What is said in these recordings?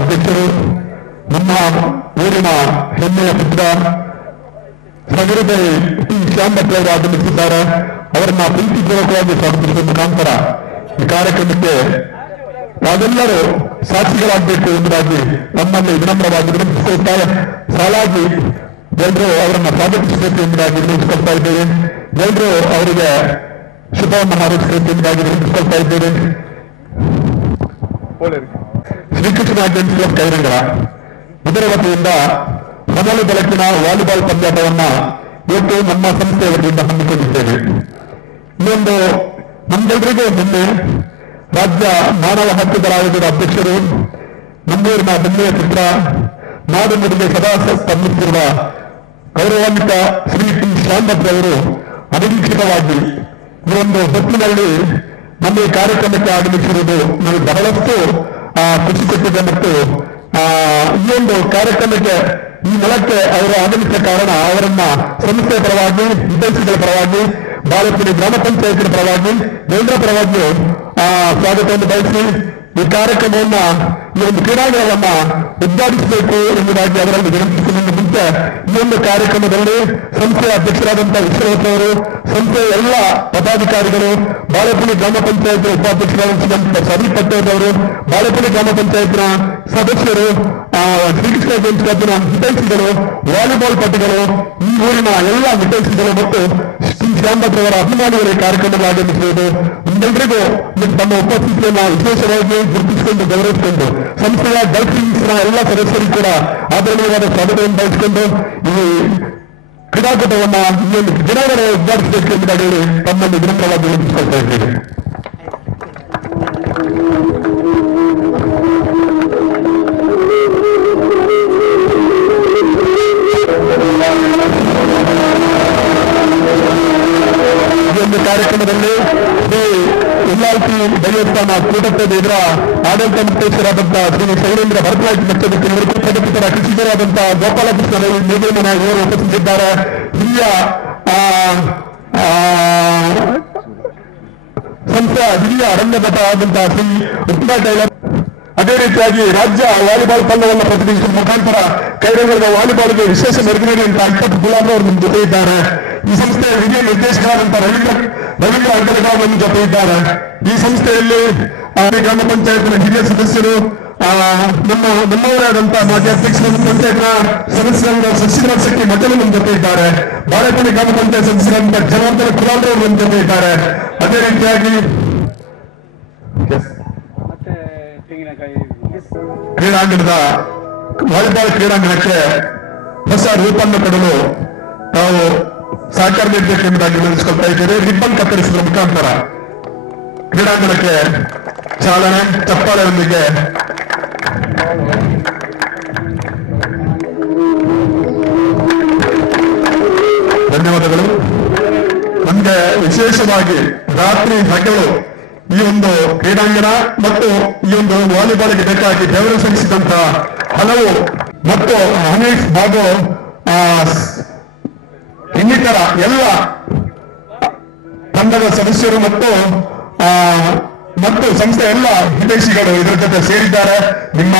ಅಧ್ಯಕ್ಷರು, ನಮ್ಮ ಊರಿನ ಹೆಮ್ಮೆಯ ಪುತ್ರ ಸಗರದ ಟಿ ಶ್ಯಾಮ್ ಭಟ್ ಅವರು ಆಗಮಿಸಿದ್ದಾರೆ. ಅವರನ್ನ ಪ್ರೀತಿಪೂರ್ವಕವಾಗಿ ಸ್ವಾಗತಿಸುವ ಮುಖಾಂತರ ಈ ಕಾರ್ಯಕ್ರಮಕ್ಕೆ ನಾವೆಲ್ಲರೂ ಸಾಕ್ಷಿಗಳಾಗಬೇಕು ಎಂಬುದಾಗಿ ನಮ್ಮಲ್ಲಿ ವಿನಮ್ರವಾಗಿ ವಿನಂತಿಸುತ್ತಾರೆ. ಸಾಲಾಗಿ ಎಲ್ಲರೂ ಅವರನ್ನ ಸ್ವಾಗತಿಸಬೇಕು ಎಂಬುದಾಗಿ ವಿನಂತಿಸ್ಕೊಳ್ತಾ ಇದ್ದೇವೆ. ಎಲ್ಲರೂ ಅವರಿಗೆ ಶುಭವನ್ನು ಹಾರೈಸಬೇಕು ಎಂಬುದಾಗಿ ವಿನಂತಿಸ್ಕೊಳ್ತಾ ಇದ್ದೇವೆ. ಶ್ರೀಕೃಷ್ಣ ಜಯಂತಿ ಕ್ಲಬ್ ಕೈರಂಗರ ಇದರ ವತಿಯಿಂದ ಹೊನಲು ಬೆಳಕಿನ ವಾಲಿಬಾಲ್ ಪಂದ್ಯಾಟವನ್ನ ಇವತ್ತು ನಮ್ಮ ಸಂಸ್ಥೆಯ ವತಿಯಿಂದ ಹಮ್ಮಿಕೊಂಡಿದ್ದೇವೆ. ಇನ್ನೊಂದು ನಮ್ಮೆಲ್ಲರಿಗೂ ನಿನ್ನೆ ರಾಜ್ಯ ಮಾನವ ಹಕ್ಕುಗಳ ಆಯೋಗದ ಅಧ್ಯಕ್ಷರು, ನಮ್ಮೂರಿನ ಬೆನ್ನೆಯ ಪುತ್ರ, ನಾಡು ನುಡಿಗೆ ಸದಾ ಸ್ಪಂದಿಸಿರುವ ಗೌರವಾನ್ವಿತ ಶ್ರೀ ಟಿ ಶ್ಯಾಮ್ ಭಟ್ ಅವರು ಅನಿರೀಕ್ಷಿತವಾಗಿ ಈ ಒಂದು ಹೊತ್ತಿನಲ್ಲಿ ನಮ್ಮ ಈ ಕಾರ್ಯಕ್ರಮಕ್ಕೆ ಆಗಮಿಸಿರುವುದು ನನಗೆ ಬಹಳಷ್ಟು ಖುಷಿ ಕೊಟ್ಟಿದೆ. ಮತ್ತು ಈ ಒಂದು ಕಾರ್ಯಕ್ರಮಕ್ಕೆ ಈ ನೆಲಕ್ಕೆ ಅವರು ಆಗಮಿಸಿದ ಕಾರಣ ಅವರನ್ನ ಸಂಸ್ಥೆಯ ಪರವಾಗಿ, ವಿದ್ಯಾರ್ಥಿಗಳ ಪರವಾಗಿ, ಬಾಳೆಪುರಿ ಗ್ರಾಮ ಪಂಚಾಯತಿನ ಪರವಾಗಿ, ಎಲ್ಲರ ಪರವಾಗಿ ಸ್ವಾಗತವನ್ನು ಬಯಸಿ ಈ ಕಾರ್ಯಕ್ರಮವನ್ನ, ಈ ಒಂದು ಕ್ರೀಡಾಂಗಣವನ್ನ ಉದ್ಘಾಟಿಸಬೇಕು ಎಂಬುದಾಗಿ ಅವರಲ್ಲಿ ವಿನಂತಿಸುವುದನ್ನು ಮುಂಚೆ ಈ ಒಂದು ಕಾರ್ಯಕ್ರಮದಲ್ಲಿ ಸಂಸ್ಥೆಯ ಅಧ್ಯಕ್ಷರಾದಂತಹ ವಿಶ್ವನಾಥ್ ಅವರು, ಸಂಸ್ಥೆಯ ಎಲ್ಲ ಪದಾಧಿಕಾರಿಗಳು, ಬಾಳೆಪುರಿ ಗ್ರಾಮ ಪಂಚಾಯತ್ ಉಪಾಧ್ಯಕ್ಷರಾದಂತಹ ಸದೀಪ್ ಪಟ್ಟೇರ್ ಅವರು, ಬಾಳೆಪುರಿ ಗ್ರಾಮ ಪಂಚಾಯತ್ನ ಸದಸ್ಯರು, ಶ್ರೀಕೃಷ್ಣ ಜಯಂತಿ ಕ್ಲಬ್ನ ಹಿತೈಷಿಗಳು, ವಾಲಿಬಾಲ್ ಪಟುಗಳು, ಈ ಊರಿನ ಎಲ್ಲ ಹಿತೈಷಿಗಳು ಮತ್ತು ಶ್ರೀ ಶ್ಯಾಮ್ ಭಟ್ ಅವರ ಅಭಿಮಾನಿಗಳು ಈ ಕಾರ್ಯಕ್ರಮದಲ್ಲಿ ಆಗಮಿಸುವುದು ನಿಮ್ಮೆಲ್ಲರಿಗೂ ತಮ್ಮ ಉಪಸ್ಥಿತಿಯನ್ನು ವಿಶೇಷವಾಗಿ ಗುರುತಿಸಿಕೊಂಡು ಗೌರವಿಸಿಕೊಂಡು ಸಂಸ್ಥೆಯ ಡಲ್ಫಿನ್ಸ್ನ ಎಲ್ಲ ಸದಸ್ಯರಿಗೂ ಕೂಡ ಆದರಣೀಯವಾದ ಸ್ವಾಗತವನ್ನು ಬಯಸಿಕೊಂಡು ಈ ಕ್ರೀಡಾಕೂಟವನ್ನ ಇನ್ನೊಂದು ದಿನಗಳ ಉದ್ಘಾಟಿಸಬೇಕು ಎಂಬುದಾಗಿ ತಮ್ಮನ್ನು ವಿನಮ್ರವಾಗಿ ವಿನಂತಿಸ್ಕೊಳ್ತಾ ಇದ್ದೇವೆ. ಈ ಒಂದು ಕಾರ್ಯಕ್ರಮದಲ್ಲಿ ಶ್ರೀ ಉಲ್ಲಾಲ್ತಿ ದೇವಸ್ಥಾನ ಕೂಟದ ಎದುರ ಆಡಳಿತ ಮುಖ್ಯಸ್ಥರಾದಂತಹ ಶ್ರೀ ಶೈಲೇಂದ್ರ ಭರದ್ವಾಜ್ ಮತ್ತು ಪದಪಿತರ ಕೃಷಿಕರಾದಂತಹ ಗೋಪಾಲಕೃಷ್ಣ ನಿರ್ಮಲ ಇವರು ಉಪಸ್ಥಿತಿದ್ದಾರೆ. ಹಿರಿಯ ಸಂಸ್ಥೆಯ ಹಿರಿಯ ಅರಣ್ಯಭಟ ಆದಂತಹ ಶ್ರೀ ಉತ್ಮಾ ಟೈಲರ್, ಅದೇ ರೀತಿಯಾಗಿ ರಾಜ್ಯ ವಾಲಿಬಾಲ್ ತಂಡವನ್ನು ಪ್ರತಿನಿಧಿಸುವ ಮುಖಾಂತರ ಕೈರಂಗದ ವಾಲಿಬಾಲ್ಗೆ ವಿಶೇಷ ಮೆರುಗು ನೀಡಿದಂತಹ ಅಲ್ಪತ್ ಗುಲಾಮ್ ಅವರು ನಮ್ಮ ಜೊತೆ ಇದ್ದಾರೆ. ಈ ಸಂಸ್ಥೆಯ ಹಿರಿಯ ನಿರ್ದೇಶಕರಾದಂತಹ ರವೀಂದ್ರ ಅಂಕಲಗಾವ್ ನಮ್ಮ ಜೊತೆ ಇದ್ದಾರೆ. ಈ ಸಂಸ್ಥೆಯಲ್ಲಿ ಗ್ರಾಮ ಪಂಚಾಯತ್ನ ಹಿರಿಯ ಸದಸ್ಯರು, ನಮ್ಮವರಾದಂತಹ ಮಾಜಿ ಅಧ್ಯಕ್ಷರ ಪಂಚಾಯತ್ನ ಸದಸ್ಯರಾದ ಶಶಿಧರ್ ಶೆಟ್ಟಿ ಮಕ್ಕಳು ನಮ್ಮ ಜೊತೆ ಇದ್ದಾರೆ. ಬಾಳೆಪುರಿ ಗ್ರಾಮ ಪಂಚಾಯತ್ ಸದಸ್ಯರಾದಂತಹ ಜನಾರ್ದನ ಕುಲಾಲ್ ಅವರು ನಮ್ಮ ಜೊತೆ ಇದ್ದಾರೆ. ಅದೇ ರೀತಿಯಾಗಿ ಕ್ರೀಡಾಂಗಣದ ವಾಲಿಬಾಲ್ ಕ್ರೀಡಾಂಗಣಕ್ಕೆ ಹೊಸ ರೂಪನ್ನು ಕೊಡಲು ನಾವು ಸಹಕಾರ ನೀಡಬೇಕು ಎಂಬುದಾಗಿ ವಿನಂತಿಸಿಕೊಳ್ತಾ ಇದ್ದೇವೆ. ರಿಬ್ಬನ್ ಕತ್ತರಿಸುವ ಮುಖಾಂತರ ಕ್ರೀಡಾಂಗಣಕ್ಕೆ ಚಾಲನೆ, ಚಪ್ಪಾಳೆಯೊಂದಿಗೆ ಧನ್ಯವಾದಗಳು. ನಮಗೆ ವಿಶೇಷವಾಗಿ ರಾತ್ರಿ ಹಗಲು ಈ ಒಂದು ಕ್ರೀಡಾಂಗಣ ಮತ್ತು ಈ ಒಂದು ವಾಲಿಬಾಲ್ಗೆ ಬೇಕಾಗಿ ಬೆವರು ಸಲ್ಲಿಸಿದಂತಹ ಹಲವು ಮತ್ತು ಹನೀಫ್ ಹಾಗೂ ಇನ್ನಿತರ ಎಲ್ಲ ತಂಡದ ಸದಸ್ಯರು ಮತ್ತು ಸಂಸ್ಥೆ ಎಲ್ಲ ಹಿತೈಷಿಗಳು ಇದರ ಜೊತೆ ಸೇರಿದ್ದಾರೆ. ನಿಮ್ಮ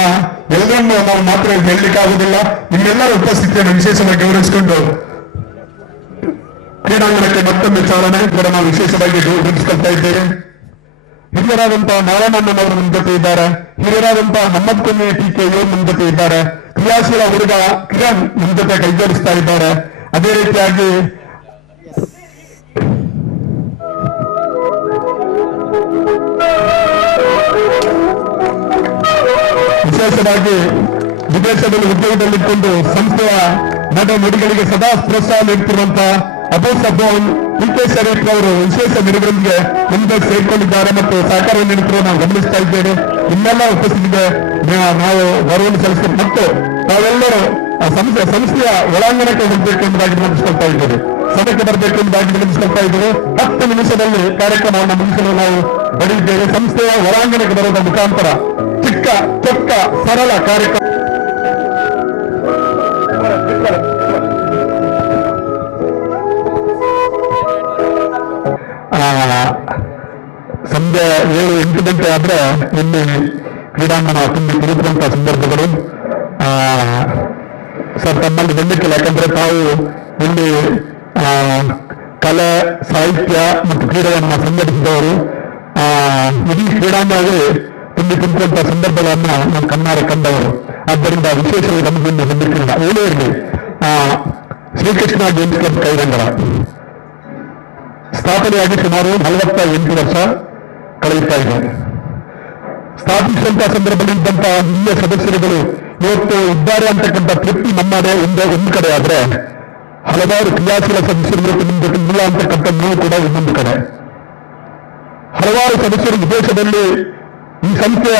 ಎಲ್ಲರನ್ನು ನಾವು ಮಾತ್ರ ಹೇಳಲಿಕ್ಕಾಗುವುದಿಲ್ಲ. ನಿಮ್ಮೆಲ್ಲರ ಉಪಸ್ಥಿತಿಯನ್ನು ವಿಶೇಷವಾಗಿ ಗೌರವಿಸಿಕೊಂಡು ಕ್ರೀಡಾಂಗಣಕ್ಕೆ ಮತ್ತೊಂದು ಚಾಲನೆ ಕೂಡ ನಾವು ವಿಶೇಷವಾಗಿ ಗುರುತಿಸಿಕೊಳ್ತಾ ಇದ್ದೇವೆ. ಹಿರಿಯರಾದಂತಹ ನಾರಾಯಣಣ್ಣನವರು ನಮ್ಮ ಜೊತೆ ಇದ್ದಾರೆ. ಹಿರಿಯರಾದಂತಹ ಮಹಮ್ಮದ್ ಕುನ್ನಿ ಟಿ.ಕೆ. ಇವರು ನಮ್ಮ ಜೊತೆ ಇದ್ದಾರೆ. ಕ್ರಿಯಾಶೀಲ ಹುಡುಗ ಕಿರಣ್ ನಮ್ಮ ಜೊತೆ ಕೈಜೋಡಿಸ್ತಾ ಇದ್ದಾರೆ. ಅದೇ ರೀತಿಯಾಗಿ ವಿಶೇಷವಾಗಿ ವಿದೇಶದಲ್ಲಿ ಉದ್ಯೋಗದಲ್ಲಿಕೊಂಡು ಸಂಸ್ಥೆಯ ನಡೆ ನುಡಿಗಳಿಗೆ ಸದಾ ಪ್ರೋತ್ಸಾಹ ನೀಡುತ್ತಿರುವಂತಹ ಅಬು ಸಬೋನ್ ಟಿ.ಕೆ. ಶರೀಫ್ ಅವರು ವಿಶೇಷ ಮೆರುಗಿಗೆ ಮುಂದೆ ಸೇರಿಕೊಂಡಿದ್ದಾರೆ ಮತ್ತು ಸಹಕಾರ ನೀಡುತ್ತಿರುವ ನಾವು ಗಮನಿಸ್ತಾ ಇದ್ದೇವೆ. ಇನ್ನೆಲ್ಲ ಉಪಸ್ಥಿತಿಗೆ ನಾವು ಗೌರವವನ್ನು ಸಲ್ಲಿಸಬೇಕು ಮತ್ತು ನಾವೆಲ್ಲರೂ ಸಂಸ್ಥೆಯ ಒಳಾಂಗಣಕ್ಕೆ ಹೋಗಬೇಕು ಎಂಬುದಾಗಿ ವಿನಂತಿಸ್ಕೊಳ್ತಾ ಇದ್ದೇವೆ. ಸಭೆಗೆ ಬರಬೇಕು ಎಂಬುದಾಗಿ ವಿನಂತಿಸ್ಕೊಳ್ತಾ ಇದ್ದೇವೆ. 10 ನಿಮಿಷದಲ್ಲಿ ಕಾರ್ಯಕ್ರಮವನ್ನು ಮುಗಿಸಲು ನಾವು ಬರೆದಿದ್ದೇವೆ. ಸಂಸ್ಥೆಯ ಒಳಾಂಗಣಕ್ಕೆ ಬರುವುದರ ಮುಖಾಂತರ ಚಿಕ್ಕ ಚೊಕ್ಕ ಸರಳ ಕಾರ್ಯಕ್ರಮ ಸಂಜೆ 7-8 ಗಂಟೆ ಆದ್ರೆ ಇಲ್ಲಿ ಕ್ರೀಡಾಂಗಣ ತುಂಬಿ ತಿರುಗುವಂತಹ ಸಂದರ್ಭಗಳು. ಸರ್ ತಮ್ಮಲ್ಲಿ ನಂಬಿಕೆಲ್ಲ, ಯಾಕಂದ್ರೆ ತಾವು ಇಲ್ಲಿ ಕಲೆ, ಸಾಹಿತ್ಯ ಮತ್ತು ಕ್ರೀಡೆಯನ್ನು ಸಂಘಟಿಸಿದವರು. ಇಡೀ ಕ್ರೀಡಾಂಗಣವೇ ತುಂಬಿ ತಿರುಗುವಂತಹ ಸಂದರ್ಭಗಳನ್ನ ನಾವು ಕಣ್ಣಾರೆ ಕಂಡವರು. ಆದ್ದರಿಂದ ವಿಶೇಷವಾಗಿ ನಮಗಿಂದು ನಂಬಿಕೆಯಿಲ್ಲ. ಏನೇ ಇರಲಿ, ಶ್ರೀಕೃಷ್ಣ ಗೇಮ್ಸ್ ಕ್ಲಬ್ ಕೈರಂಗರ ಸ್ಥಾಪನೆಯಾಗಿ ಸುಮಾರು 48 ವರ್ಷ ಕಳೆಯುತ್ತಾ ಇದೆ. ಸ್ಥಾಪಿಸಿದಂತಹ ಸಂದರ್ಭದಲ್ಲಿ ಇದ್ದಂತಹ ಹಿರಿಯ ಸದಸ್ಯರುಗಳು ಇವತ್ತು ಇದ್ದಾರೆ ಅಂತಕ್ಕಂಥ ತೃಪ್ತಿ ನಮ್ಮದೇ ಒಂದು ಕಡೆ ಆದ್ರೆ, ಹಲವಾರು ಕ್ರಿಯಾಶೀಲ ಸದಸ್ಯರು ಇವತ್ತು ನಿಮ್ಮ ಜೊತೆ ಇಲ್ಲ ಅಂತಕ್ಕಂಥ ನೀವು ಕೂಡ ಇನ್ನೊಂದು ಕಡೆ. ಹಲವಾರು ಸದಸ್ಯರು ವಿದೇಶದಲ್ಲಿ ಈ ಸಂಸ್ಥೆಯ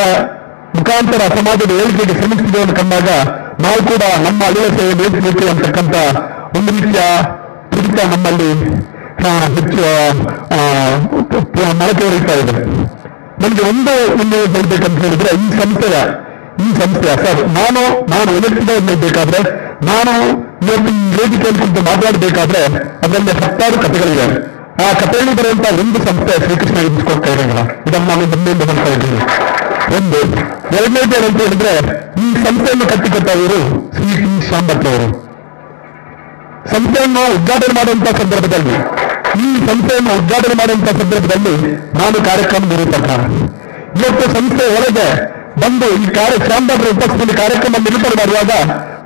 ಮುಖಾಂತರ ಸಮಾಜದ ಏಳಿಗೆಗೆ ಶ್ರಮಿಸಿದೆಯನ್ನು ಕಂಡಾಗ ನಾವು ಕೂಡ ನಮ್ಮ ಅಳಿಯ ಸೇವೆ ನೇತೃತ್ವ ಅಂತಕ್ಕಂಥ ಒಂದು ರೀತಿಯ ತುಡಿತ ನಮ್ಮಲ್ಲಿ ಹೆಚ್ಚು ಮೊಳಕೆ ಹೊರೀತಾ ಇದೆ. ನನಗೆ ಒಂದು ಹೇಳ್ಬೇಕಂತ ಹೇಳಿದ್ರೆ, ಈ ಸಂಸ್ಥೆಯ ಸರ್, ನಾನು ಬೇಕಾದ್ರೆ, ನಾನು ಇವತ್ತು ಈ ವೇದಿಕೆಯಲ್ಲಿ ಕುರಿತು ಮಾತಾಡಬೇಕಾದ್ರೆ ಅದರಲ್ಲಿ 10 ಕಥೆಗಳಿವೆ. ಆ ಕಥೆಯಲ್ಲಿ ಬರುವಂತಹ ಒಂದು ಸಂಸ್ಥೆ ಶ್ರೀಕೃಷ್ಣ ಗೇಮ್ಸ್ ಕ್ಲಬ್ ಕೈರಂಗರ. ಇದನ್ನು ನಾನು ಮುಂದೆಯಿಂದ ಹೇಳ್ತಾ ಇದ್ದೀನಿ. ಒಂದು ಎರಡನೇದು ಏನಂತ ಹೇಳಿದ್ರೆ, ಈ ಸಂಸ್ಥೆಯನ್ನು ಕಟ್ಟಿಕೊಟ್ಟವರು ಶ್ರೀ ಟಿ ಶಾಂಭಟ್ ಅವರು. ಸಂಸ್ಥೆಯನ್ನು ಉದ್ಘಾಟನೆ ಮಾಡುವಂತಹ ಸಂದರ್ಭದಲ್ಲಿ ನಾನು ಕಾರ್ಯಕ್ರಮ ನಿರೂಪಕ. ಇವತ್ತು ಸಂಸ್ಥೆ ಒಳಗೆ ಬಂದು ಈ ಶಾಂಭಟ್ ಉಪಸ್ಥಿತಿಯಲ್ಲಿ ಕಾರ್ಯಕ್ರಮ ನಿರೂಪಣೆ ಮಾಡುವಾಗ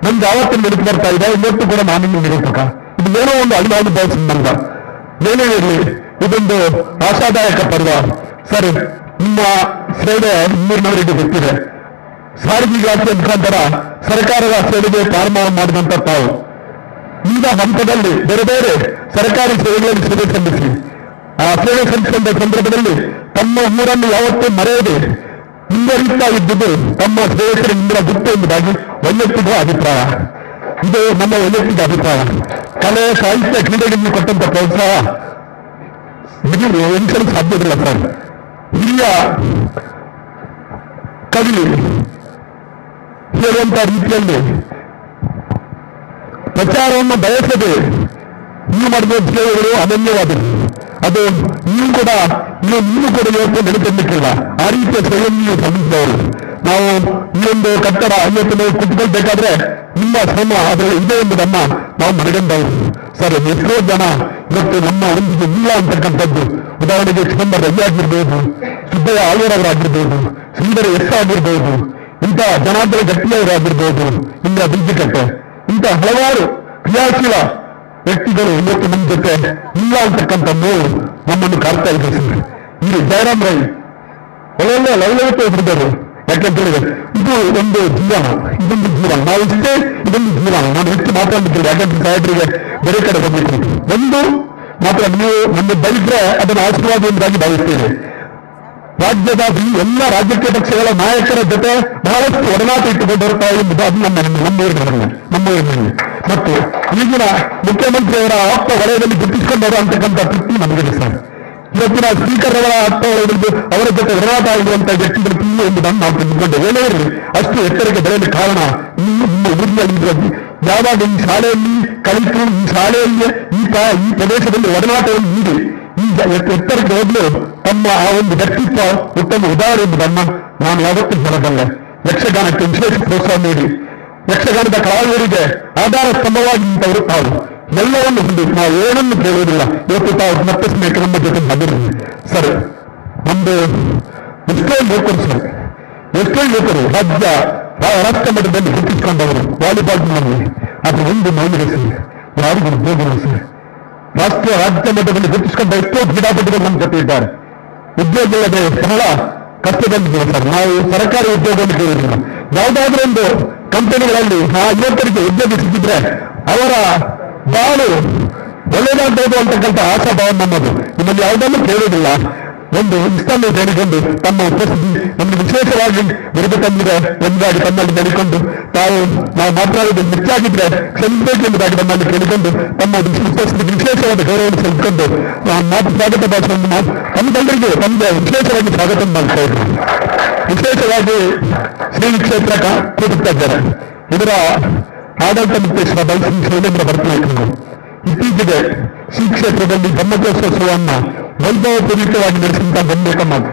ನಮ್ಗೆ ಯಾವತ್ತೂ ನೆನಪು ಬರ್ತಾ ಇದೆ, ಇವತ್ತು ಕೂಡ ನಾನು ನಿರೂಪಕ. ಇದು ಏನೋ ಒಂದು ಅನುಭವ ಸಂಬಂಧ. ಏನೇ ಇರಲಿ, ಇದೊಂದು ಆಶಾದಾಯಕ ಪರ್ವ. ಸರ್, ನಿಮ್ಮ ಸೇವೆ ಇನ್ನೂರಿನವರಿಗೆ ಗೊತ್ತಿದೆ. ಸಾರಿಗೆ ಇಲಾಖೆ ಮುಖಾಂತರ ಸರ್ಕಾರದ ಸೇವೆಗೆ ಪ್ರಾರಂಭ ಮಾಡಿದಂತ ತಾವು ಈಗ ಹಂತದಲ್ಲಿ ಬೇರೆ ಬೇರೆ ಸರ್ಕಾರಿ ಸೇವೆಗಳಲ್ಲಿ ಸೇವೆ ಸಲ್ಲಿಸಿ, ಆ ಸೇವೆ ಸಲ್ಲಿಸಿದ ಸಂದರ್ಭದಲ್ಲಿ ತಮ್ಮ ಊರನ್ನು ಯಾವತ್ತೂ ಮರೆಯದೆ ಮುಂದುವರಿಯುತ್ತಾ ಇದ್ದುದು ತಮ್ಮ ಸೇವಕರಿಂದ ಗುಟ್ಟು ಎಂಬುದಾಗಿ ವೈಯಕ್ತಿಕ ಅಭಿಪ್ರಾಯ. ಇದು ನಮ್ಮ ವೈಯಕ್ತಿಕ ಅಭಿಪ್ರಾಯ. ಕಲೆ, ಸಾಹಿತ್ಯ, ಕ್ರೀಡೆಗಳಿಗೆ ಕೊಟ್ಟಂತ ಪ್ರೋತ್ಸಾಹ ಎಣಿಸಲು ಸಾಧ್ಯವಿಲ್ಲ ಸರ್. ಹಿರಿಯ ಕವಿ ಹೇಳುವಂತ ರೀತಿಯಲ್ಲಿ ಪ್ರಚಾರವನ್ನು ಬಯಸದೆ ನೀವು ಮಾಡಿದ ಸೇವೆಗಳು ಅನನ್ಯವಾದವು. ಅದು ನೀವು ಕೂಡ ಇವತ್ತು ನೆನಪಿರ್ಲಿಕ್ಕಿಲ್ಲ. ಆ ರೀತಿಯ ಸೇವೆಯನ್ನು ನೀವು ಸಲ್ಲಿಸಿದವರು. ನಾವು ಈ ಒಂದು ಕಟ್ಟಡ ಇವತ್ತು ನಾವು ಕುತ್ಕೊಳ್ಬೇಕಾದ್ರೆ ನಿಮ್ಮ ಶ್ರಮ ಅದರಲ್ಲಿ ಇದೆ ಎಂಬುದನ್ನ ನಾವು ಮನಗಂಡವರು. ಸರ್, ಎಷ್ಟೋ ಜನ ಇವತ್ತು ನಮ್ಮ ಒಂದಿಗೆ ಇಲ್ಲ ಅಂತಕ್ಕಂಥದ್ದು. ಉದಾಹರಣೆಗೆ ಚಿದಂಬರ ರವಿ ಆಗಿರ್ಬೋದು, ಸುಬ್ಬಯ್ಯ ಆಳ್ವರವರಾಗಿರ್ಬೋದು, ಶ್ರೀಧರ ಎಸ್ ಆಗಿರ್ಬೋದು, ಇಂಥ ಜನಾರ್ದನ ಗಟ್ಟಿಯವರಾಗಿರ್ಬೋದು, ಇಂಥ ಬಿಜ್ಜಿಕಟ್ಟೆ, ಇಂಥ ಹಲವಾರು ಕ್ರಿಯಾಶೀಲ ವ್ಯಕ್ತಿಗಳು ಇವತ್ತು ನಮ್ಮ ಜೊತೆ ಇಲ್ಲ ಅಂತಕ್ಕಂಥ ನೋವು ನಮ್ಮನ್ನು ಕಾಡ್ತಾ ಇದೆ ಸರ್. ಇಲ್ಲಿ ಜಯರಾಮ್ ರೈ ಒಳ್ಳೆ ಲವಲವಿಕೆ ಹಿಡಿದರು. ಯಾಕೆಂತ ಹೇಳಿದ್ರೆ ಇದೊಂದು ಜೀವನ. ನಾವು ಇಷ್ಟೇ, ಇದೊಂದು ಜೀವನ. ನಾನು ಹೆಚ್ಚು ಮಾತಾಡ್ತಿದ್ದೇನೆ, ಯಾಕಂದ್ರೆ ಸಾಹೇಬರಿಗೆ ಬೇರೆ ಕಡೆ ಬಂದಿತ್ತು. ಒಂದು ಮಾತ್ರ, ನೀವು ನಮ್ಮ ಬೈದ್ರೆ ಅದನ್ನು ಆಶೀರ್ವಾದ ಎಂಬುದಾಗಿ ಭಾವಿಸ್ತೇನೆ. ರಾಜ್ಯದ ಎಲ್ಲ ರಾಜಕೀಯ ಪಕ್ಷಗಳ ನಾಯಕರ ಜೊತೆ ಬಹಳಷ್ಟು ಒಡನಾಟ ಇಟ್ಟುಕೊಂಡಿರುತ್ತಾ ಎಂಬುದು ಅದು ನಮ್ಮೂರಿನಲ್ಲಿ. ಮತ್ತು ಈಗಿನ ಮುಖ್ಯಮಂತ್ರಿಯವರ ಆಪ್ತ ವಲಯದಲ್ಲಿ ಗುರುತಿಸಿಕೊಂಡವರು ಅಂತಕ್ಕಂಥ ತೃಪ್ತಿ ನಮಗಿದೆ ಸರ್. ಇವತ್ತಿನ ಸ್ಪೀಕರ್ ಅವರ ಆಪ್ತ ವಲಯದಲ್ಲಿ ಅವರ ಜೊತೆ ಒಡನಾಟ ಆಗಿರುವಂತಹ ವ್ಯಕ್ತಿಗಳು ತುಂಬ ಎಂಬುದನ್ನು ನಾವು ತಿಳಿದುಕೊಂಡು ಏನೇ ಇರಲಿ ಅಷ್ಟು ಎತ್ತರಕ್ಕೆ ಬೆಳೆಯಲು ಕಾರಣ ನಿಮ್ಮ ಊರಿನಲ್ಲಿ ಯಾವಾಗ ಈ ಶಾಲೆಯಲ್ಲಿ ಕಲಿತು, ಈ ಶಾಲೆಯಲ್ಲಿ ಈ ಪ್ರದೇಶದಲ್ಲಿ ಒಡನಾಟವನ್ನು ನೀಡಿ ಈ ಎತ್ತರಕ್ಕೆ ಹೋಗಲು ತಮ್ಮ ಆ ಒಂದು ವ್ಯಕ್ತಿತ್ವ ಉತ್ತಮ ಉದಾಹರಣೆ ಎಂಬುದನ್ನು ನಾನು ಯಾವತ್ತೂ ಹೇಳಬಲ್ಲೆ. ಯಕ್ಷಗಾನಕ್ಕೆ ವಿಶೇಷ ಪ್ರೋತ್ಸಾಹ ನೀಡಿ ಯಕ್ಷಗಾನದ ಕಲಾವಿದರಿಗೆ ಆಧಾರ ಸ್ತಂಭವಾಗಿ ನಿಂತವರು ತಾವು. ಎಲ್ಲವನ್ನು ಹೊಂದಿ ನಾವು ಏನನ್ನು ಕೇಳುವುದಿಲ್ಲ. ಇವತ್ತು ತಾವು ಮತ್ತೆ ಸ್ನೇಹಿತರು ನಮ್ಮ ಜೊತೆ ಬಂದಿರಲಿ ಸರ್. ನಮ್ದು ಎಷ್ಟೋ ಯುವಕರು ರಾಷ್ಟ್ರ ಮಟ್ಟದಲ್ಲಿ ಗುರುತಿಸಿಕೊಂಡವರು ವಾಲಿಬಾಲ್ನಲ್ಲಿ. ಅದು ಒಂದು ಮೌಲ್ಯ ಸರ್, ಯಾರಿಗೂ ಉದ್ಯೋಗಗಳು ಸರ್. ರಾಜ್ಯ ಮಟ್ಟದಲ್ಲಿ ಗುರುತಿಸಿಕೊಂಡ ಎಷ್ಟೋ ಕ್ರೀಡಾಪಟುಗಳು ನಮ್ಮ ಜೊತೆ ಇದ್ದಾರೆ. ಉದ್ಯೋಗ ಇಲ್ಲದೆ ಬಹಳ ಕಷ್ಟದಲ್ಲಿದ್ದೇವೆ ಸರ್. ನಾವು ಸರ್ಕಾರಿ ಉದ್ಯೋಗವನ್ನು ಕೇಳುವುದಿಲ್ಲ. ಯಾವುದಾದ್ರೂ ಒಂದು ಕಂಪನಿಗಳಲ್ಲಿ ಆ ಯುವಕರಿಗೆ ಉದ್ಯೋಗ ಸಿಕ್ಕಿದ್ರೆ ಅವರ ಬಾಳು ಒಳ್ಳೆಯದಾಗಬಹುದು ಅಂತಕ್ಕಂಥ ಆಶಾಭಾವ ನಮ್ಮದು. ನಿಮ್ಮಲ್ಲಿ ಯಾವುದನ್ನು ಕೇಳುವುದಿಲ್ಲ. ಒಂದು ಇಷ್ಟನ್ನು ಹೇಳಿಕೊಂಡು ತಮ್ಮ ಉಪಸ್ಥಿತಿ ನಮಗೆ ವಿಶೇಷವಾಗಿ ಬಿರುದು ತಂದಿದೆ ಎಂಬುದಾಗಿ ತಮ್ಮಲ್ಲಿ ಹೇಳಿಕೊಂಡು ನಾವು ಮಾತನಾಡಿದ ಹೆಚ್ಚಾಗಿದ್ರೆ ಕ್ಷಮಿಸಬೇಕು ಎಂಬುದಾಗಿ ನಮ್ಮಲ್ಲಿ ಕೇಳಿಕೊಂಡು ತಮ್ಮ ಉಪಸ್ಥಿತಿ ವಿಶೇಷವಾದ ಗೌರವವನ್ನು ಸಲ್ಲಿಸಿಕೊಂಡು ಮಾತು ಸ್ವಾಗತ ಭಾಷೆಯನ್ನು ತಮ್ಮೆಲ್ಲರಿಗೂ ತಮಗೆ ವಿಶೇಷವಾಗಿ ಸ್ವಾಗತ ಮಾಡ್ತಾ ಇದ್ರು. ವಿಶೇಷವಾಗಿ ಶ್ರೀ ಕ್ಷೇತ್ರ ಕೂಟುತ್ತಿದ್ದಾರೆ. ಇದರ ಆಡಳಿತ ಮುಖ್ಯಸ್ಥ ಬೈಸಿಂಗ್ ಶೈಲೇಂದ್ರ ಭರತನಾಯಕರು ಇತ್ತೀಚೆಗೆ ಶ್ರೀ ಕ್ಷೇತ್ರದಲ್ಲಿ ಬ್ರಹ್ಮೋತ್ಸವವನ್ನು ವೈಭವಪೂರಿತವಾಗಿ ನಡೆಸಿದಂತಹ ಗಂಭೀರ ಮಾತು.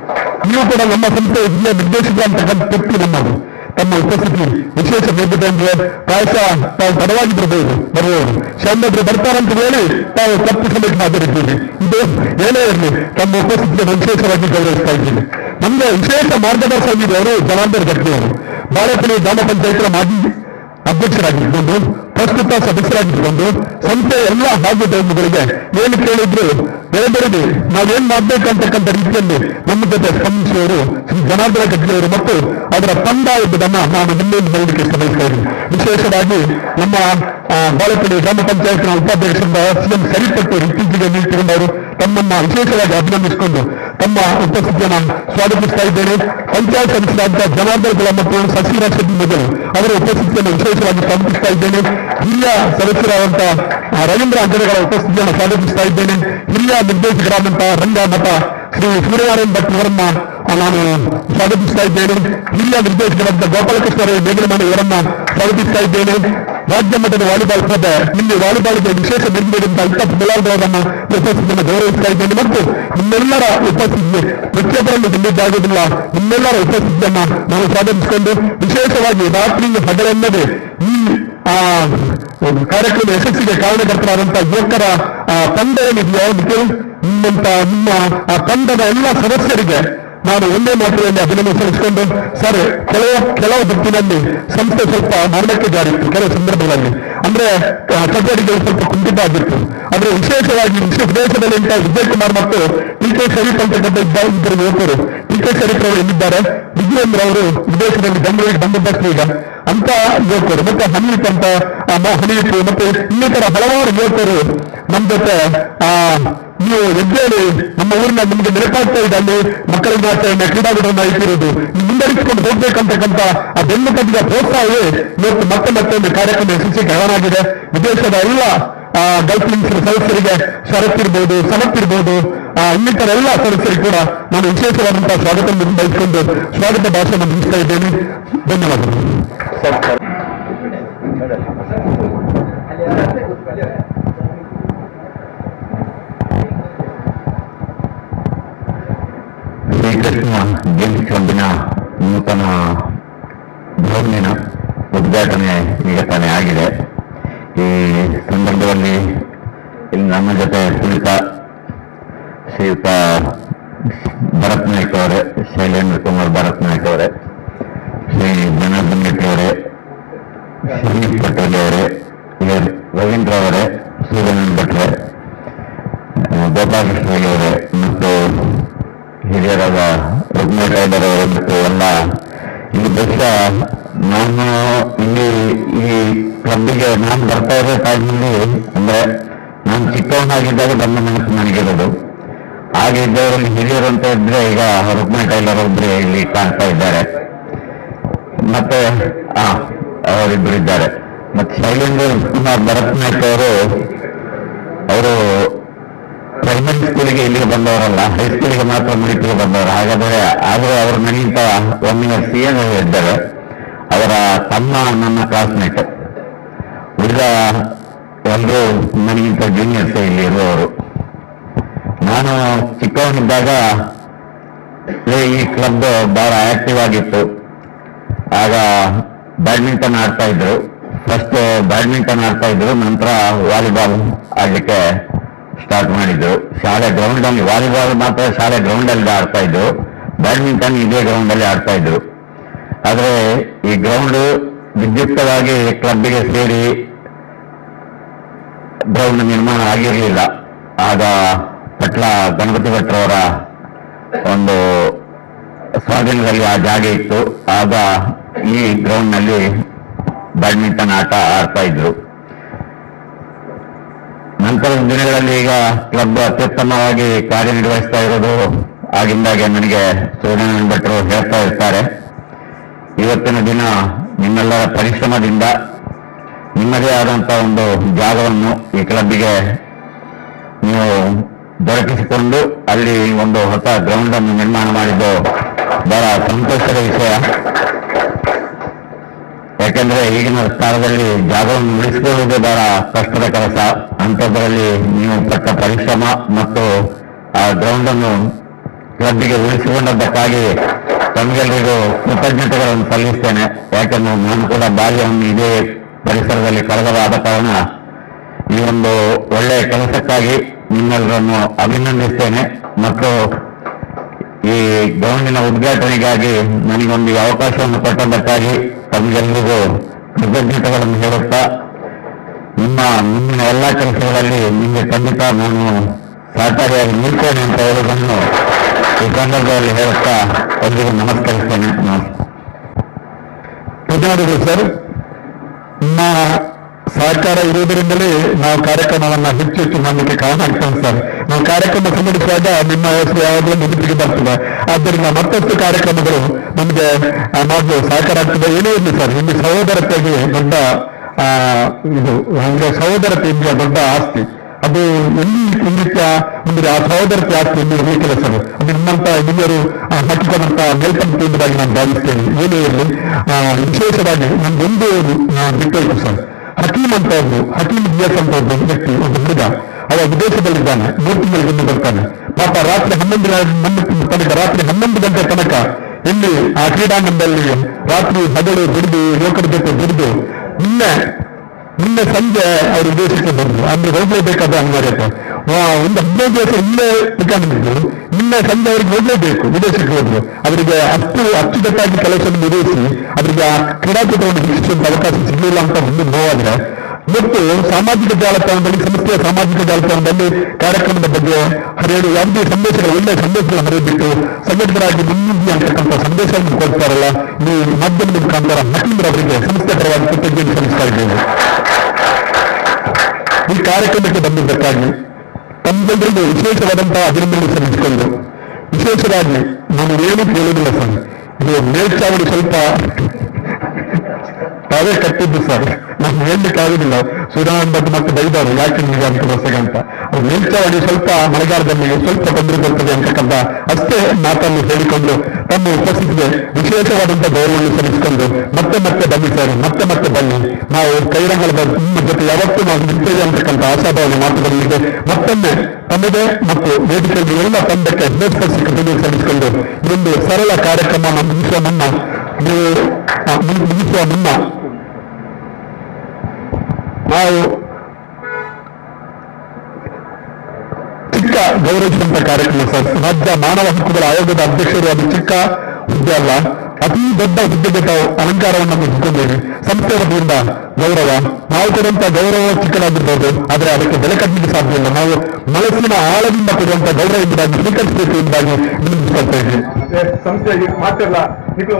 ನೀವು ಕೂಡ ನಮ್ಮ ಸಂಸ್ಥೆ ಹಿರಿಯ ನಿರ್ದೇಶಕ ಅಂತಕ್ಕಂಥ ತೃಪ್ತಿ ನಮ್ಮದು. ತಮ್ಮ ಉಪಸ್ಥಿತಿ ವಿಶೇಷ ಬೇಕಿದೆ ಅಂದ್ರೆ ಪ್ರಾಯಶಃ ತಾವು ತಡವಾಗಿ ಬರುವವರು ಶಾಲೆಯೊಬ್ಬರು ಬರ್ತಾರಂತ ಹೇಳಿ ತಾವು ತಪ್ಪಿಸಬೇಕು ಹಾಜರಿದ್ದೀವಿ. ಇದು ಏನೇ ಇರಲಿ ತಮ್ಮ ಉಪಸ್ಥಿತಿಯನ್ನು ವಿಶೇಷವಾಗಿ ಗೌರವಿಸ್ತಾ ಇದ್ದೀನಿ. ನಮಗೆ ವಿಶೇಷ ಮಾರ್ಗದರ್ಶನ ನೀಡಿದವರು ಜನಾರ್ದನ್ ಗಡ್ಗೆಯವರು, ಬಾಳೆಪಲ್ಲಿ ಗ್ರಾಮ ಪಂಚಾಯತ್ನ ಮಾಜಿ ಅಧ್ಯಕ್ಷರಾಗಿದ್ದುಕೊಂಡು ಪ್ರಸ್ತುತ ಸದಸ್ಯರಾಗಿದ್ದುಕೊಂಡು ಸಂಸ್ಥೆಯ ಎಲ್ಲ ಹಾಗೆ ಧರ್ಮಗಳಿಗೆ ಏನು ಕೇಳಿದ್ರು ಬೇರೆಯವರಿಗೆ ನಾವೇನ್ ಮಾಡ್ಬೇಕಂತಕ್ಕಂಥ ರೀತಿಯಲ್ಲಿ ನಮ್ಮ ಜೊತೆ ಸ್ಪಂದಿಸುವವರು ಶ್ರೀ ಜನಾರ್ದನ ಗಡ್ಗೆಯವರು ಮತ್ತು ಅದರ ತಂಡ ಎಂಬುದನ್ನ ನಾನು ನಿನ್ನೆಂದು ಹೇಳಲಿಕ್ಕೆ ಶ್ರಮಿಸ್ತಾ ಇದ್ದೀನಿ. ವಿಶೇಷವಾಗಿ ನಮ್ಮ ಬಾಳೆಪಲ್ಲಿ ಗ್ರಾಮ ಪಂಚಾಯತ್ನ ಉಪಾಧ್ಯಕ್ಷರಾದ ಸಿಎಂ ಸರಿಪಟ್ಟು ಇತ್ತೀಚೆಗೆ ನಿಂತುಕೊಂಡವರು ತಮ್ಮನ್ನ ವಿಶೇಷವಾಗಿ ಅಭಿನಂದಿಸಿಕೊಂಡು ತಮ್ಮ ಉಪಸ್ಥಿತಿಯನ್ನು ಸ್ವಾಗತಿಸ್ತಾ ಇದ್ದೇನೆ. ಪಂಚಾಯತ್ ಸದಸ್ಯರಾದ ಜನಾರ್ದನ್ ಮತ್ತು ಶಶಿರಾಜ್ ಶೆಟ್ಟಿ ಮೊದಲು ಅವರ ಉಪಸ್ಥಿತಿಯನ್ನು ವಿಶೇಷವಾಗಿ ಸ್ವಾಗತಿಸ್ತಾ ಇದ್ದೇನೆ. ಹಿರಿಯ ಸದಸ್ಯರಾದಂತಹ ರವೀಂದ್ರ ಅಂಜನೆಗಳ ಉಪಸ್ಥಿತಿಯನ್ನು ಸ್ವಾಗತಿಸ್ತಾ ಇದ್ದೇನೆ. ಹಿರಿಯ ನಿರ್ದೇಶಕರಾದಂತಹ ರಂಗಮಠ ಶ್ರೀ ಸೂರ್ಯನಾರಾಯಣ ಭಟ್ ಅವರನ್ನ ನಾನು ಸ್ವಾಗತಿಸ್ತಾ ಇದ್ದೇನೆ. ಹಿರಿಯ ನಿರ್ದೇಶಕರಾದ ಗೋಪಾಲಕೃಷ್ಣ ಮೇಘನಮನೆ ಇವರನ್ನ ಸ್ವಾಗತಿಸ್ತಾ ಇದ್ದೇನೆ. ರಾಜ್ಯ ಮಟ್ಟದ ವಾಲಿಬಾಲ್ ಸ್ಪರ್ಧೆ ಇಲ್ಲಿ ವಾಲಿಬಾಲ್ಗೆ ವಿಶೇಷ ನಿರ್ಮಿಸಿದಂತಹ 20 ಬೆಲಾರ್ದವರನ್ನ ಉಪಸ್ಥಿತಿಯನ್ನು ಗೌರವಿಸ್ತಾ ಇದ್ದೇನೆ ಮತ್ತು ನಿಮ್ಮೆಲ್ಲರ ಉಪಸ್ಥಿತಿ ಪ್ರತಿಯೊಬ್ಬರನ್ನು ತಿಳಿದಾಗುವುದಿಲ್ಲ. ನಿಮ್ಮೆಲ್ಲರ ಉಪಸ್ಥಿತಿಯನ್ನ ನಾವು ಸ್ವಾಗತಿಸಿಕೊಂಡು ವಿಶೇಷವಾಗಿ ರಾತ್ರಿ ಹಗಲೆನ್ನದೆ ಈ ಕಾರ್ಯಕ್ರಮ ಯಶಸ್ಸಿಗೆ ಕಾರಣಕರ್ತರಾದಂತಹ ಯುವಕರ ತಂಡ ಏನಿದೆಯೋ ನಿಮ್ಮ ತಂಡದ ಎಲ್ಲ ಸದಸ್ಯರಿಗೆ ನಾನು ಒಂದೇ ಮಾತಿನಲ್ಲಿ ಅಭಿನಂದನೆ ಸಲ್ಲಿಸಿಕೊಂಡು ಸರ್ ಕೆಲವು ಹೊತ್ತಿನಲ್ಲಿ ಸಂಸ್ಥೆ ಸ್ವಲ್ಪ ಮಾರ್ಗಕ್ಕೆ ಜಾರಿತ್ತು. ಕೆಲವು ಸಂದರ್ಭಗಳಲ್ಲಿ ಅಂದ್ರೆ ಚಟುವಟಿಕೆಗಳು ಸ್ವಲ್ಪ ಕುಂಠಿತ ಆಗಿತ್ತು. ಆದ್ರೆ ವಿಶೇಷವಾಗಿ ವಿದೇಶದಲ್ಲಿ ಇಂಥ ವಿಜಯ್ ಕುಮಾರ್ ಮತ್ತು ಟಿ.ಕೆ. ಶರೀಫ್ ಅಂತಕ್ಕಂಥ ಇಬ್ಬರು ಯುವಕರು, ಟಿ.ಕೆ. ಶರೀಫ್ ಅವರು ಎಲ್ಲಿದ್ದಾರೆ, ವಿಜಯೇಂದ್ರ ಅವರು ವಿದೇಶದಲ್ಲಿ ಬೆಂಗಳೂರಿಗೆ ಬಂದಿದ್ದಷ್ಟು ಈಗ ಅಂತ ಯುವಕರು ಮತ್ತೆ ಹನೀಫ್ ಅಂತ ಹನೀಫ್ ಮತ್ತೆ ಇನ್ನಿತರ ಹಲವಾರು ಯುವಕರು ನಮ್ಮ ಜೊತೆ ನೀವು ಎದ್ದೇಳಿ ನಮ್ಮ ಊರಿನ ನಿಮಗೆ ನೆನಪಾಗ್ತಾ ಇದೆ ಅಲ್ಲಿ ಮಕ್ಕಳಿಗೆ ಆಚರಣೆ ಕ್ರೀಡಾಕೂಟವನ್ನು ಇಟ್ಟಿರೋದು ಮುಂದರಿಸಿಕೊಂಡು ಹೋಗ್ಬೇಕಂತಕ್ಕಂಥ ಆ ಬೆನ್ನು ಕಟ್ಟಿದ ಪ್ರೋತ್ಸಾಹವೇ ಇವತ್ತು ಮತ್ತೆ ಒಂದು ಕಾರ್ಯಕ್ರಮ ಯಶಸ್ವಿ ಕಾರಣವಾಗಿದೆ. ವಿದೇಶದ ಎಲ್ಲ ಗಲ್ಫ್ ಲಿಂಕ್ಸ್ ಸದಸ್ಯರಿಗೆ ಶರತ್ ಇರ್ಬೋದು, ಸಮತ್ ಇರ್ಬೋದು, ಇನ್ನಿತರ ಎಲ್ಲ ಸದಸ್ಯರಿಗೆ ಕೂಡ ನಾನು ವಿಶೇಷವಾದಂತಹ ಸ್ವಾಗತ ಬಯಸಿಕೊಂಡು ಸ್ವಾಗತ ಭಾಷಣ ಮುಗಿಸ್ತಾ ಇದ್ದೇನೆ. ಧನ್ಯವಾದಗಳು. ಶ್ರೀಕೃಷ್ಣ ಗೇಮ್ಸ್ ಕ್ಲಬ್ಬಿನ ನೂತನ ಭವನಿನ ಉದ್ಘಾಟನೆ ಈಗ ತಾನೇ ಆಗಿದೆ. ಈ ಸಂದರ್ಭದಲ್ಲಿ ಇಲ್ಲಿ ನಮ್ಮ ಜೊತೆ ಶ್ರೀಯುತ ಭರತ್ ನಾಯ್ಕ ಅವರೇ, ಶೈಲೇಂದ್ರ ಕುಮಾರ್ ಭರತ್ ನಾಯ್ಕ ಅವರೇ, ಶ್ರೀ ಜನಾರ್ದನ್ ರೆಡ್ಡಿ ಅವರೇ, ಶ್ರೀ ಪಟೇಲ್ ಅವರೇ, ರವೀಂದ್ರ ಅವರೇ, ಸೂರ್ಯನಾರಾಯಣ ಭಟ್ರೆ, ಗೋಪಾಲಕೃಷ್ಣ ಅವರೇ ಮತ್ತು ಹಿರಿಯರಾದ ರುಕ್ಮಾ ಟೈಲರ್ ಅವರು ಮತ್ತು ಎಲ್ಲ ಇಲ್ಲಿ ಬಹುಶಃ ನಾನು ಇಲ್ಲಿ ಈ ಕ್ಲಬ್ಬಿಗೆ ನಾನು ಬರ್ತಾ ಇರೋ ಟೈಮ್ನಲ್ಲಿ ಅಂದ್ರೆ ನಾನು ಚಿಕ್ಕವನಾಗಿದ್ದಾಗ ಬಂದ ನೆನಪು ನನಗಿರೋದು. ಹಾಗೆ ಇದ್ದವರಲ್ಲಿ ಹಿರಿಯರು ಅಂತ ಇದ್ರೆ ಈಗ ರುಕ್ಮಾ ಟೈಲರ್ ಒಬ್ಬರು ಇಲ್ಲಿ ಕಾಣ್ತಾ ಇದ್ದಾರೆ, ಮತ್ತೆ ಅವರಿಬ್ಬರು ಇದ್ದಾರೆ. ಮತ್ತೆ ಶೈಲೇಂದ್ರ ಕುಮಾರ್ ಭರತ್ ನಾಯ್ಕ ಅವರು ಪ್ರೈಮರಿ ಸ್ಕೂಲಿಗೆ ಇಲ್ಲಿಗೆ ಬಂದವರಲ್ಲ, ಹೈಸ್ಕೂಲಿಗೆ ಮಾತ್ರ ಮುಡಿಪಿಗೆ ಬಂದವರು. ಹಾಗಾದರೆ ಆದರೂ ಅವರು ನನಗಿಂತ 1 ಇಯರ್ ಸೀನಿಯರ್ ಇದ್ದಾರೆ. ಅವರ ತಮ್ಮ ನನ್ನ ಕ್ಲಾಸ್ಮೇಟ್, ಉಳಿದ ಎಲ್ಲರೂ ನನಗಿಂತ ಜೂನಿಯರ್ಸ್ ಇಲ್ಲಿ ಇರುವವರು. ನಾನು ಚಿಕ್ಕವನಿದ್ದಾಗ ಈ ಕ್ಲಬ್ ಬಹಳ ಆಕ್ಟಿವ್ ಆಗಿತ್ತು. ಆಗ ಬ್ಯಾಡ್ಮಿಂಟನ್ ಆಡ್ತಾ ಇದ್ರು. ಫಸ್ಟ್ ಬ್ಯಾಡ್ಮಿಂಟನ್ ಆಡ್ತಾ ಇದ್ರು, ನಂತರ ವಾಲಿಬಾಲ್ ಆಡ್ಲಿಕ್ಕೆ ಸ್ಟಾರ್ಟ್ ಮಾಡಿದ್ರು. ಶಾಲೆ ಗ್ರೌಂಡ್ ಅಲ್ಲಿ ವಾಲಿಬಾಲ್ ಮಾತ್ರ ಶಾಲೆ ಗ್ರೌಂಡ್ ಅಲ್ಲಿ ಆಡ್ತಾ ಇದ್ರು, ಬ್ಯಾಡ್ಮಿಂಟನ್ ಇದೇ ಗ್ರೌಂಡ್ ಅಲ್ಲಿ ಆಡ್ತಾ ಇದ್ರು. ಆದ್ರೆ ಈ ಗ್ರೌಂಡ್ ವಿದ್ಯುಕ್ತವಾಗಿ ಕ್ಲಬ್ಬಿಗೆ ಸೇರಿ ಗ್ರೌಂಡ್ ನಿರ್ಮಾಣ ಆಗಿರಲಿಲ್ಲ. ಆಗ ಪಟ್ಲ ಗಣಪತಿ ಭಟ್ರವರ ಒಂದು ಸ್ವಾಧೀನದಲ್ಲಿ ಆ ಜಾಗ ಇತ್ತು. ಆಗ ಈ ಗ್ರೌಂಡ್ ನಲ್ಲಿ ಬ್ಯಾಡ್ಮಿಂಟನ್ ಆಟ ಆಡ್ತಾ ಇದ್ರು. ನಂತರದ ದಿನಗಳಲ್ಲಿ ಈಗ ಕ್ಲಬ್ ಅತ್ಯುತ್ತಮವಾಗಿ ಕಾರ್ಯನಿರ್ವಹಿಸ್ತಾ ಇರೋದು ಆಗಿಂದಾಗೆ ನನಗೆ ಸೂರ್ಯನಾರಾಯಣ ಭಟ್ರು ಹೇಳ್ತಾ ಇರ್ತಾರೆ. ಇವತ್ತಿನ ದಿನ ನಿಮ್ಮೆಲ್ಲರ ಪರಿಶ್ರಮದಿಂದ ನಿಮ್ಮದೇ ಆದಂತಹ ಒಂದು ಜಾಗವನ್ನು ಈ ಕ್ಲಬ್ಬಿಗೆ ನೀವು ದೊರಕಿಸಿಕೊಂಡು ಅಲ್ಲಿ ಒಂದು ಹೊಸ ಗ್ರೌಂಡ್ ಅನ್ನು ನಿರ್ಮಾಣ ಮಾಡಿದ್ದು ಬಹಳ ಸಂತೋಷದ ವಿಷಯ. ಯಾಕಂದ್ರೆ ಈಗಿನ ಕಾಲದಲ್ಲಿ ಜಾಗವನ್ನು ಉಳಿಸಿಕೊಳ್ಳುವುದು ಬಹಳ ಕಷ್ಟದ ಕೆಲಸ. ಅಂಥದ್ರಲ್ಲಿ ನೀವು ಪಟ್ಟ ಪರಿಶ್ರಮ ಮತ್ತು ಆ ಗ್ರೌಂಡ್ ಅನ್ನು ಕ್ಲಬ್ಗೆ ಉಳಿಸಿಕೊಂಡದ್ದಕ್ಕಾಗಿ ತಮಗೆಲ್ಲರಿಗೂ ಕೃತಜ್ಞತೆಗಳನ್ನು ಸಲ್ಲಿಸ್ತೇನೆ. ಯಾಕೆಂದ್ರೆ ನಾನು ಕೂಡ ಬಾಲ್ಯವನ್ನು ಇದೇ ಪರಿಸರದಲ್ಲಿ ಕಳೆದವಾದ ಕಾರಣ ಈ ಒಂದು ಒಳ್ಳೆಯ ಕೆಲಸಕ್ಕಾಗಿ ನಿಮ್ಮೆಲ್ಲರನ್ನು ಅಭಿನಂದಿಸ್ತೇನೆ. ಮತ್ತು ಈ ಗ್ರೌಂಡಿನ ಉದ್ಘಾಟನೆಗಾಗಿ ನನಗೊಂದು ಅವಕಾಶವನ್ನು ಕೊಟ್ಟದ್ದಕ್ಕಾಗಿ ತಮಗೆಲ್ಲರಿಗೂ ಕೃತಜ್ಞತೆಗಳನ್ನು ಹೇಳುತ್ತಾ ನಿಮ್ಮ ಮುಂದಿನ ಎಲ್ಲ ಕೆಲಸಗಳಲ್ಲಿ ನಿಮಗೆ ಖಂಡಿತ ನಾನು ಸಹಕಾರಿಯಾಗಿ ನಿಲ್ತೇನೆ ಅಂತ ಹೇಳುವುದನ್ನು ಈ ಸಂದರ್ಭದಲ್ಲಿ ಹೇಳುತ್ತಾ ಎಲ್ಲರಿಗೂ ನಮಸ್ಕರಿಸ್ತೇನೆ. ಧನ್ಯವಾದಗಳು ಸರ್. ನಿಮ್ಮ ಸಹಕಾರ ಇರುವುದರಿಂದಲೇ ನಾವು ಕಾರ್ಯಕ್ರಮವನ್ನು ಹೆಚ್ಚು ಹೆಚ್ಚು ಮಾಡಲಿಕ್ಕೆ ಕಾರಣ ಆಗ್ತದೆ ಸರ್. ನಾವು ಕಾರ್ಯಕ್ರಮ ಸಂಘಟಿಸುವಾಗ ನಿಮ್ಮ ಹೆಸರು ಯಾವಾಗಲೂ ನೆನಪಿಗೆ ಬರ್ತದೆ. ಆದ್ದರಿಂದ ಮತ್ತಷ್ಟು ಕಾರ್ಯಕ್ರಮಗಳು ನಮಗೆ ನಾವು ಸಹಕಾರ ಆಗ್ತದೆ. ಏನೇ ಇರಲಿ ಸರ್, ಇಲ್ಲಿ ಸಹೋದರತೆಗೆ ದೊಡ್ಡ ಇದು ಅಂದ್ರೆ ಸಹೋದರತೆಯಿಂದ ದೊಡ್ಡ ಆಸ್ತಿ. ಅದು ಎಲ್ಲಿ ನೃತ್ಯ ಮುಂದೆ ಆ ಸಹೋದರತೆ ಆಸ್ತಿ ಎಲ್ಲಿ ಇರಲಿಕ್ಕಿಲ್ಲ ಸರ್. ಅದು ನಿಮ್ಮಂತ ಹಿರಿಯರು ಹಾಕಿಕೊಂಡಂತ ಮೇಲ್ಪಂಕ್ತಿ ಎಂಬುದಾಗಿ ನಾನು ಭಾವಿಸ್ತೇನೆ. ಏನೇ ಇರಲಿ ವಿಶೇಷವಾಗಿ ನಮ್ದೊಂದು ಬಿಟ್ಟು ಸರ್, ಹಕೀಮ್ ಅಂತ ಒಬ್ರು, ಹಕೀಮ್ ಜಿಯಸ್ ಅಂತ ಒಬ್ಬ ವ್ಯಕ್ತಿ, ಒಂದು ಹುಡುಗ, ಅವ ವಿದೇಶದಲ್ಲಿದ್ದಾನೆ. 3 ತಿಂಗಳಿಗೆ ಬರ್ತಾನೆ. ಪಾಪ ರಾತ್ರಿ 11 ಗಂಟೆ ತನಕ ಇಲ್ಲಿ ಆ ಕ್ರೀಡಾಂಗಣದಲ್ಲಿ ರಾತ್ರಿ ಹಗಲು ದುಡಿದು ಯುವಕರ ಜೊತೆ ದುಡಿದು ನಿನ್ನೆ ಸಂಜೆ ಅವರು ವಿದೇಶಕ್ಕೆ ಬಂದ್ರು. ಅಂದ್ರೆ ಹೋಗ್ಲೇಬೇಕಾದ ಅನಿವಾರ್ಯತೆ. ಒಂದು 15 ದಿವಸ ಇಲ್ಲೇ ಬೇಕಾಗಿದ್ದು ನಿನ್ನೆ ಸಂಜೆ ಅವ್ರಿಗೆ ಹೋಗ್ಲೇಬೇಕು, ವಿದೇಶಕ್ಕೆ ಹೋದ್ರು. ಅವರಿಗೆ ಅಚ್ಚುಕಟ್ಟಾಗಿ ಕೆಲಸವನ್ನು ನಿರ್ವಹಿಸಿ ಅವರಿಗೆ ಆ ಕ್ರೀಡಾಕೂಟವನ್ನು ವೀಕ್ಷಿಸುವಂತ ಅವಕಾಶ ಸಿಗಲಿಲ್ಲ ಅಂತ ಒಂದು ನೋವಾದ್ರೆ, ಮತ್ತು ಸಾಮಾಜಿಕ ಜಾಲತಾಣದಲ್ಲಿ, ಸಂಸ್ಥೆಯ ಸಾಮಾಜಿಕ ಜಾಲತಾಣದಲ್ಲಿ ಕಾರ್ಯಕ್ರಮದ ಬಗ್ಗೆ ಹರಿಯಲು ಯಾವುದೇ ಸಂದೇಶಗಳು, ಒಳ್ಳೆಯ ಸಂದೇಶಗಳನ್ನು ಹರಿಯಬಿಟ್ಟು ಸಂಘಟಕರಾಗಿ ಮುನ್ನುಗ್ಗಿ ಅಂತಕ್ಕಂಥ ಸಂದೇಶವನ್ನು ಕೊಡ್ತಾರಲ್ಲ, ಈ ಮಾಧ್ಯಮದ ಮುಖಾಂತರ ಹಕೀಮ್ರವರಿಗೆ ಸಂಸ್ಥೆ ಪರವಾಗಿ ಕೃತಜ್ಞತೆ ಸಲ್ಲಿಸ್ತಾ ಇದ್ದೇವೆ. ಈ ಕಾರ್ಯಕ್ರಮಕ್ಕೆ ಬಂದಿದ್ದಕ್ಕಾಗಿ ತಮ್ಮೆಲ್ಲರಿಗೂ ವಿಶೇಷವಾದಂತಹ ಅಭಿನಂದನೆ ಸಲ್ಲಿಸಿಕೊಂಡು, ವಿಶೇಷವಾಗಿ ನಾನು ಏನು ಕೇಳುವುದಿಲ್ಲ ಸರ್, ಇದು ಮೇಲ್ಚಾವಡಿ ಸ್ವಲ್ಪ ತಾವೇ ಕಟ್ಟಿದ್ದು ಸರ್, ನಾನು ಹೇಳಲಿಕ್ಕಾಗುದಿಲ್ಲ. ಸೂರ್ಯನಾರಾಯಣ ಭಟ್ ಮತ್ತೆ ಬೈದಾರು ಯಾಕೆ ನೀವು ಅಂತ ವರ್ಷಗಂತ. ಅದು ಮೇಲ್ಚಾವಡಿ ಸ್ವಲ್ಪ ಮಳೆಗಾಲದಲ್ಲಿ ಸ್ವಲ್ಪ ತೊಂದರೆ ಬರ್ತದೆ ಅಂತಕ್ಕಂಥ ಅಷ್ಟೇ ಮಾತನ್ನು ಹೇಳಿಕೊಂಡು ತಮ್ಮ ಉಪಸ್ಥಿತಿಗೆ ವಿಶೇಷವಾದಂತಹ ಗೌರವವನ್ನು ಸಲ್ಲಿಸಿಕೊಂಡು ಮತ್ತೆ ಬನ್ನಿ ಸರ್, ಮತ್ತೆ ಬನ್ನಿ, ನಾವು ಕೈರಂಗದ ನಿಮ್ಮ ಜೊತೆ ಯಾವತ್ತೂ ನಾವು ನಿಲ್ತೇವೆ ಅಂತಕ್ಕಂಥ ಆಶಾಭಾವನೆ ಮಾತುಗಳಿಗೆ ಮತ್ತೊಮ್ಮೆ ತಮ್ಮದೇ ಮತ್ತು ವೇದಿಕೆಯಲ್ಲಿ ಎಲ್ಲ ತಂಡಕ್ಕೆ ಹೃದಯಸ್ಪರ್ಶಿ ಕೃತಜ್ಞತೆ ಸಲ್ಲಿಸಿಕೊಂಡು ಇದೊಂದು ಸರಳ ಕಾರ್ಯಕ್ರಮ ಮುಗಿಸುವ ಮುನ್ನ ನಾವು ಚಿಕ್ಕ ಗೌರವಿಸುವಂತ ಕಾರ್ಯಕ್ರಮ ಸರ್. ರಾಜ್ಯ ಮಾನವ ಹಕ್ಕುಗಳ ಆಯೋಗದ ಅಧ್ಯಕ್ಷರು ಅದು ಚಿಕ್ಕ ಹುದ್ದೆ ಅಲ್ಲ, ಅತಿ ದೊಡ್ಡ ಹುದ್ದೆಗೆ ತಾವು ಅಲಂಕಾರವನ್ನು ಹೊಂದಿಕೊಂಡಿದ್ದೇವೆ. ಸಂಸ್ಥೆ ವತಿಯಿಂದ ಗೌರವ, ನಾವು ಕೊಡುವಂತ ಗೌರವ ಚಿಕ್ಕದಾಗಿರ್ಬೋದು, ಆದರೆ ಅದಕ್ಕೆ ಬೆಲೆ ಕಟ್ಟಲಿಕ್ಕೆ ಸಾಧ್ಯ ಇಲ್ಲ. ನಾವು ಮನಸ್ಸಿನ ಆಳದಿಂದ ಕೊಡುವಂತ ಗೌರವ ಎಂಬುದಾಗಿ ಸ್ವೀಕರಿಸಬೇಕು ಎಂಬುದಾಗಿ ವಿನಂತಿಸ್ಕೊಳ್ತಾ ಇದ್ದೀವಿ. ಸಂಸ್ಥೆಗೆ ಮಾತಿಲ್ಲ ಇದು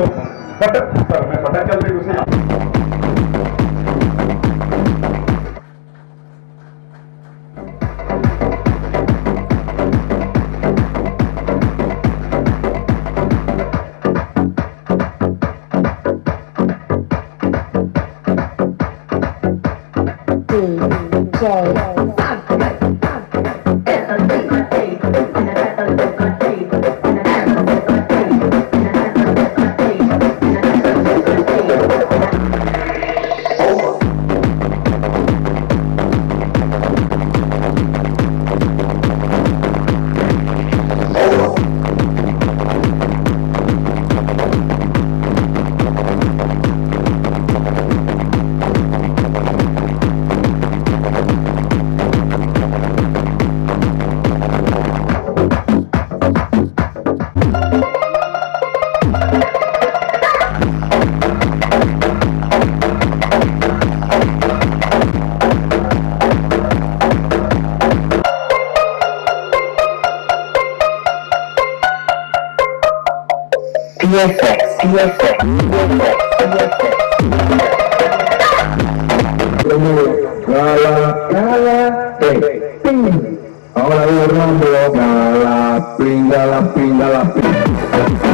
Ahora Orlando, la pinga, la pinga, la pinga.